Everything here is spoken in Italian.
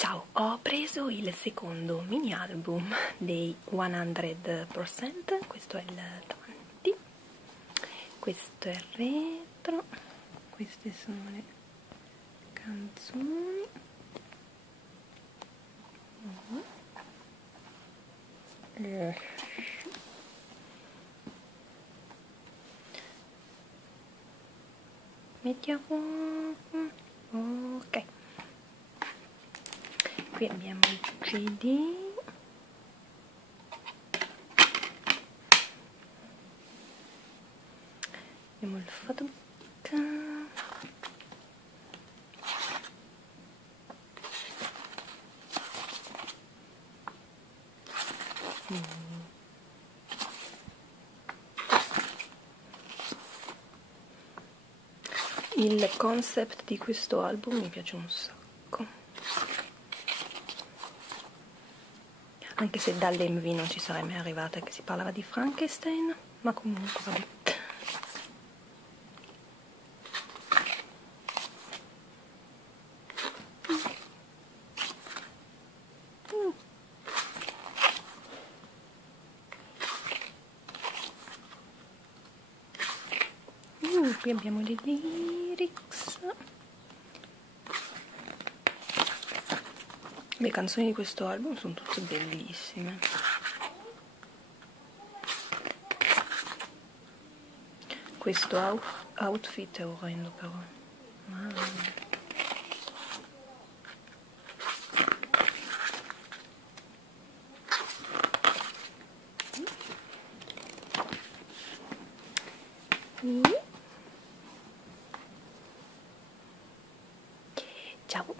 Ciao, ho preso il secondo mini album dei 100%, questo è il davanti, questo è il retro, queste sono le canzoni. Mettiamo... ok. Qui abbiamo il CD, abbiamo il photobook, il concept di questo album mi piace un sacco, anche se dall'MV non ci sarei mai arrivata che si parlava di Frankenstein, ma comunque vabbè. Qui abbiamo le lyrics. Le canzoni di questo album sono tutte bellissime. Questo outfit è orrendo però. Mamma mia. Ciao.